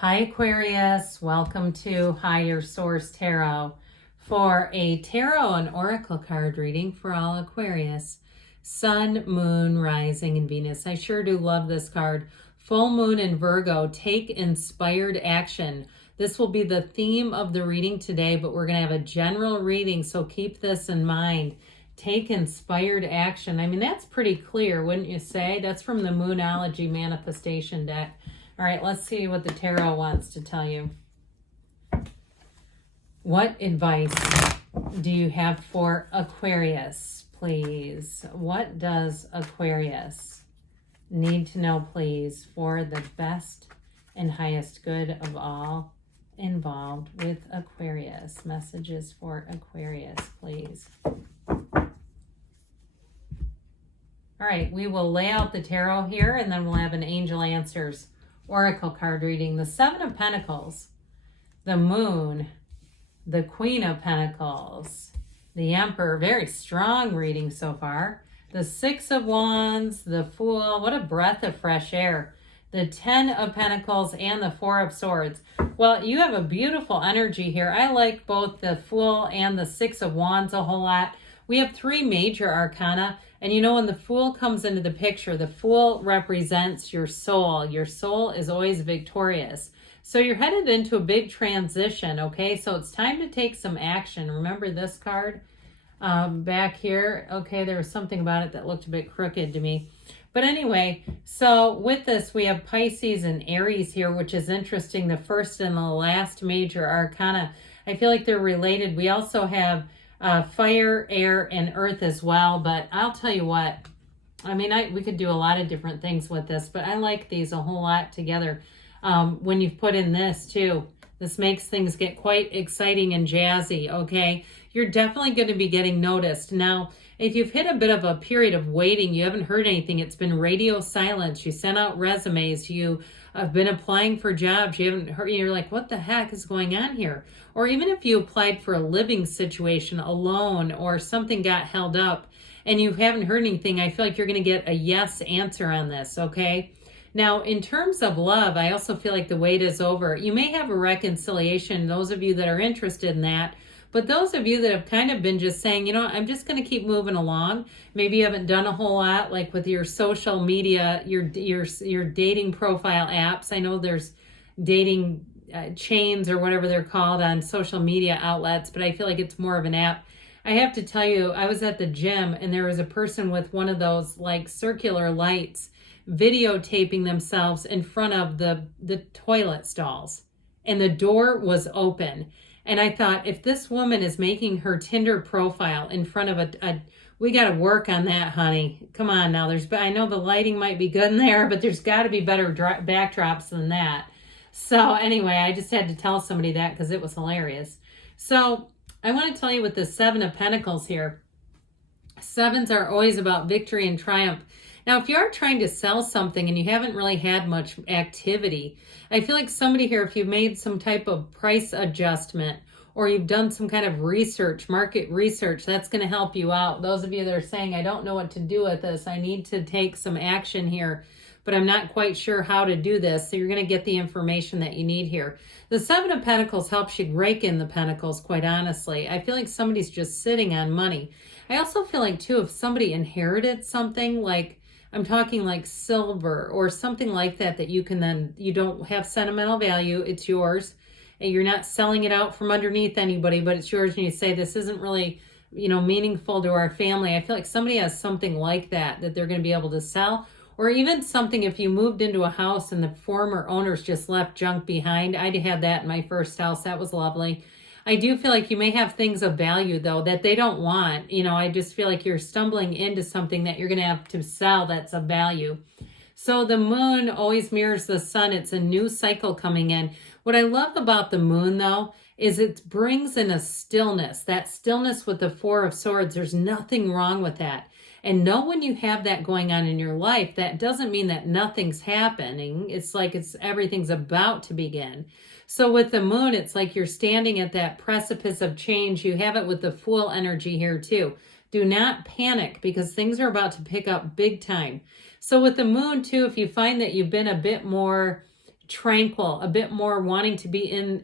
Hi Aquarius, welcome to Higher Source Tarot for a tarot and oracle card reading for all Aquarius. Sun, Moon, Rising, and Venus. I sure do love this card. Full Moon in Virgo, take inspired action. This will be the theme of the reading today, but we're going to have a general reading, so keep this in mind. Take inspired action. I mean, that's pretty clear, wouldn't you say? That's from the Moonology Manifestation deck. All right, let's see what the tarot wants to tell you. What advice do you have for Aquarius, please? What does Aquarius need to know, please, for the best and highest good of all involved with Aquarius? Messages for Aquarius, please. All right, we will lay out the tarot here, and then we'll have an Angel Answers Oracle card reading. The Seven of Pentacles, the Moon, the Queen of Pentacles, the Emperor. Very strong reading so far. The Six of Wands, the Fool. What a breath of fresh air. The Ten of Pentacles and the Four of Swords. Well, you have a beautiful energy here. I like both the Fool and the Six of Wands a whole lot. We have three major arcana. And you know, when the Fool comes into the picture, the Fool represents your soul. Your soul is always victorious. So you're headed into a big transition, okay? So it's time to take some action. Remember this card back here? Okay, there was something about it that looked a bit crooked to me. But anyway, so with this, we have Pisces and Aries here, which is interesting. The first and the last major arcana, I feel like they're related. We also have fire, air, and earth as well. But I'll tell you what, I mean, we could do a lot of different things with this, but I like these a whole lot together. When you've put in this too, this makes things get quite exciting and jazzy, okay? You're definitely going to be getting noticed. Now, if you've hit a bit of a period of waiting, you haven't heard anything, it's been radio silence, you sent out resumes, you have been applying for jobs, you haven't heard, you're like, what the heck is going on here? Or even if you applied for a living situation, a loan, or something got held up and you haven't heard anything, I feel like you're going to get a yes answer on this, okay? Now, in terms of love, I also feel like the wait is over. You may have a reconciliation, those of you that are interested in that. But those of you that have kind of been just saying, you know, I'm just going to keep moving along. Maybe you haven't done a whole lot, like with your social media, your dating profile apps. I know there's dating chains or whatever they're called on social media outlets, but I feel like it's more of an app. I have to tell you, I was at the gym and there was a person with one of those like circular lights videotaping themselves in front of the toilet stalls, and the door was open. And I thought, if this woman is making her Tinder profile in front of we got to work on that, honey. Come on now. I know the lighting might be good in there, but there's got to be better backdrops than that. So anyway, I just had to tell somebody that because it was hilarious. So I want to tell you with the Seven of Pentacles here. Sevens are always about victory and triumph. Now, if you are trying to sell something and you haven't really had much activity, I feel like somebody here, if you've made some type of price adjustment or you've done some kind of research, market research, that's going to help you out. Those of you that are saying, I don't know what to do with this, I need to take some action here, but I'm not quite sure how to do this. So you're going to get the information that you need here. The Seven of Pentacles helps you rake in the pentacles, quite honestly. I feel like somebody's just sitting on money. I also feel like, too, if somebody inherited something, like I'm talking like silver or something like that, that you can then, you don't have sentimental value, it's yours, and you're not selling it out from underneath anybody, but it's yours, and you say, this isn't really, you know, meaningful to our family. I feel like somebody has something like that they're going to be able to sell. Or even something, if you moved into a house and the former owners just left junk behind. I had that in my first house. That was lovely. I do feel like you may have things of value, though, that they don't want. You know, I just feel like you're stumbling into something that you're going to have to sell that's of value. So the moon always mirrors the sun. It's a new cycle coming in. What I love about the moon, though, is it brings in a stillness. That stillness with the Four of Swords, there's nothing wrong with that. And know when you have that going on in your life, that doesn't mean that nothing's happening. It's like everything's about to begin. So with the moon, it's like you're standing at that precipice of change. You have it with the Fool energy here too. Do not panic because things are about to pick up big time. So with the moon too, if you find that you've been a bit more tranquil, a bit more wanting to be in,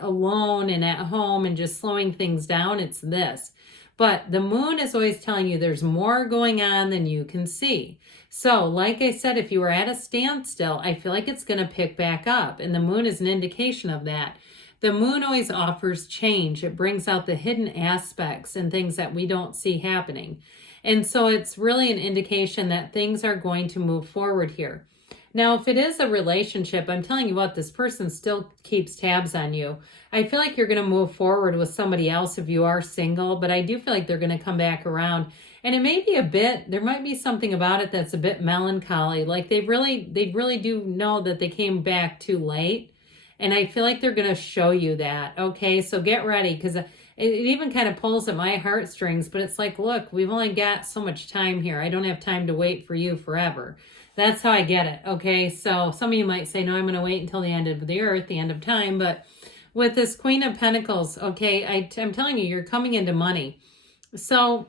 alone and at home and just slowing things down, it's this. But the moon is always telling you there's more going on than you can see. So, like I said, if you were at a standstill, I feel like it's going to pick back up. And the moon is an indication of that. The moon always offers change. It brings out the hidden aspects and things that we don't see happening. And so it's really an indication that things are going to move forward here. Now, if it is a relationship, I'm telling you what, this person still keeps tabs on you. I feel like you're going to move forward with somebody else if you are single, but I do feel like they're going to come back around. And it may be there might be something about it that's a bit melancholy. Like they really do know that they came back too late. And I feel like they're going to show you that. Okay, so get ready, because it even kind of pulls at my heartstrings, but it's like, look, we've only got so much time here. I don't have time to wait for you forever. That's how I get it, okay? So some of you might say, no, I'm going to wait until the end of the earth, the end of time. But with this Queen of Pentacles, okay, I'm telling you, you're coming into money. So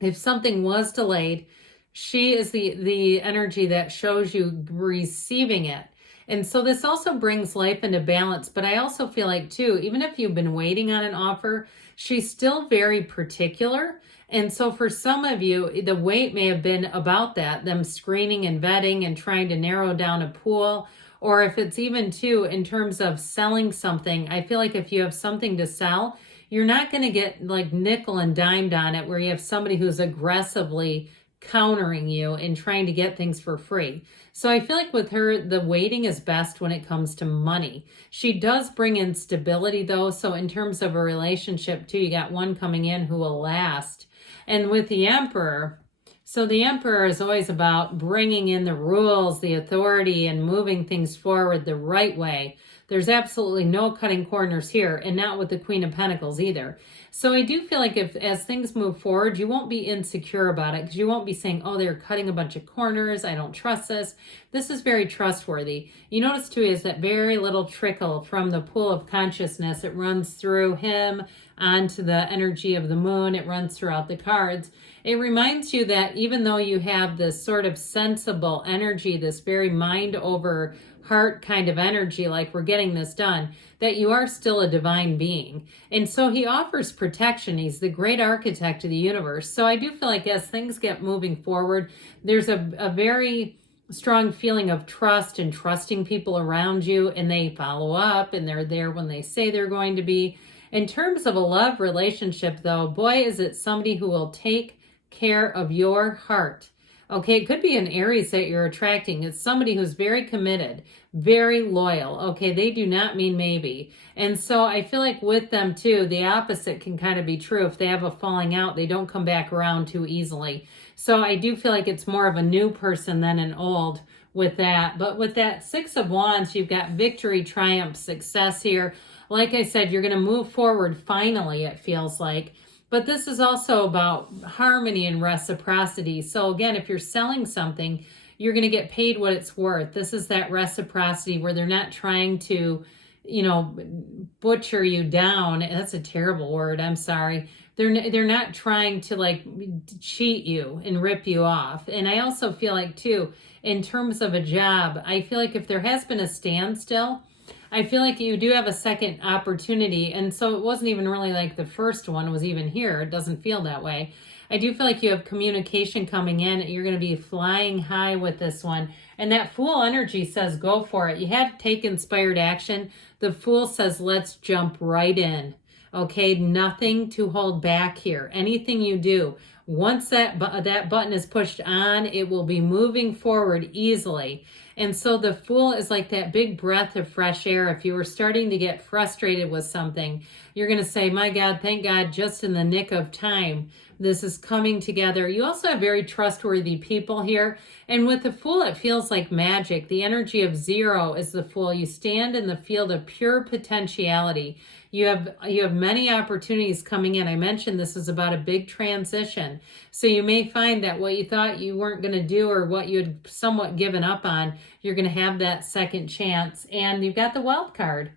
if something was delayed, she is the energy that shows you receiving it. And so this also brings life into balance. But I also feel like, too, even if you've been waiting on an offer, she's still very particular. And so for some of you, the wait may have been about that, them screening and vetting and trying to narrow down a pool. Or if it's even, too, in terms of selling something, I feel like if you have something to sell, you're not going to get like nickel and dimed on it where you have somebody who's aggressively countering you and trying to get things for free. So I feel like with her, the waiting is best when it comes to money. She does bring in stability though. So in terms of a relationship too, you got one coming in who will last. And with the Emperor, so the Emperor is always about bringing in the rules, the authority, and moving things forward the right way. There's absolutely no cutting corners here, and not with the Queen of Pentacles either. So I do feel like as things move forward, you won't be insecure about it, because you won't be saying, oh, they're cutting a bunch of corners, I don't trust this. This is very trustworthy. You notice too is that very little trickle from the pool of consciousness. It runs through him onto the energy of the moon. It runs throughout the cards. It reminds you that even though you have this sort of sensible energy, this very mind over heart kind of energy, like we're getting this done, that you are still a divine being. And so he offers protection. He's the great architect of the universe. So I do feel like as things get moving forward, there's a very strong feeling of trust and trusting people around you, and they follow up and they're there when they say they're going to be. In terms of a love relationship though, boy, is it somebody who will take care of your heart. Okay, it could be an Aries that you're attracting. It's somebody who's very committed, very loyal. Okay, they do not mean maybe. And so I feel like with them too, the opposite can kind of be true. If they have a falling out, they don't come back around too easily. So I do feel like it's more of a new person than an old with that. But with that Six of Wands, you've got victory, triumph, success here. Like I said, you're going to move forward finally, it feels like. But this is also about harmony and reciprocity. So again, if you're selling something, you're going to get paid what it's worth. This is that reciprocity where they're not trying to, butcher you down. That's a terrible word. I'm sorry. They're not trying to like cheat you and rip you off. And I also feel like too, in terms of a job, I feel like if there has been a standstill, I feel like you do have a second opportunity. And so it wasn't even really like the first one was even here. It doesn't feel that way. I do feel like you have communication coming in. You're going to be flying high with this one. And that Fool energy says, go for it. You have to take inspired action. The Fool says, let's jump right in. Okay, nothing to hold back here. Anything you do, once that button is pushed on, it will be moving forward easily. And so the Fool is like that big breath of fresh air. If you were starting to get frustrated with something, you're going to say, my God, thank God, just in the nick of time, this is coming together. You also have very trustworthy people here. And with the Fool, it feels like magic. The energy of zero is the Fool. You stand in the field of pure potentiality. You have many opportunities coming in. I mentioned this is about a big transition. So you may find that what you thought you weren't going to do or what you had somewhat given up on, you're going to have that second chance. And you've got the Wealth card.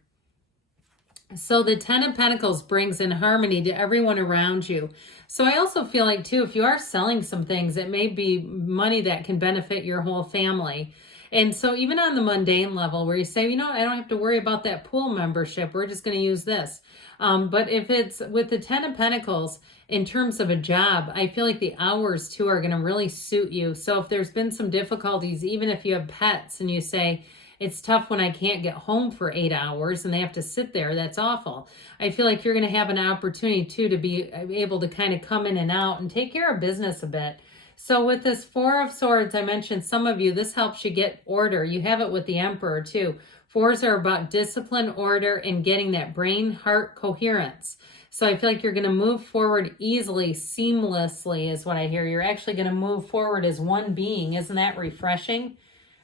So the Ten of Pentacles brings in harmony to everyone around you. So I also feel like too, if you are selling some things, it may be money that can benefit your whole family. And so even on the mundane level where you say, you know, I don't have to worry about that pool membership, we're just going to use this. But if it's with the 10 of Pentacles, in terms of a job, I feel like the hours too are going to really suit you. So if there's been some difficulties, even if you have pets and you say, it's tough when I can't get home for 8 hours and they have to sit there, that's awful. I feel like you're going to have an opportunity too to be able to kind of come in and out and take care of business a bit. So with this Four of Swords, I mentioned some of you, this helps you get order. You have it with the Emperor too. Fours are about discipline, order, and getting that brain-heart coherence. So I feel like you're going to move forward easily, seamlessly is what I hear. You're actually going to move forward as one being. Isn't that refreshing?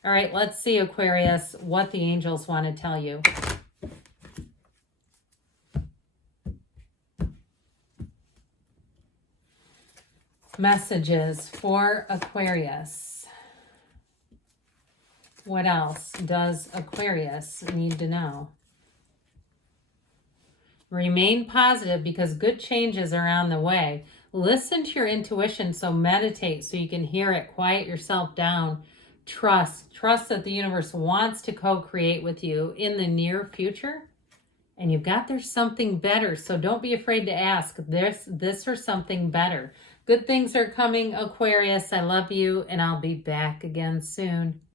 All right, let's see, Aquarius, what the angels want to tell you. Messages for Aquarius. What else does Aquarius need to know? Remain positive because good changes are on the way. Listen to your intuition, so meditate so you can hear it. Quiet yourself down. Trust that the universe wants to co-create with you in the near future. And you've got there's something better, so don't be afraid to ask this or something better. Good things are coming, Aquarius. I love you, and I'll be back again soon.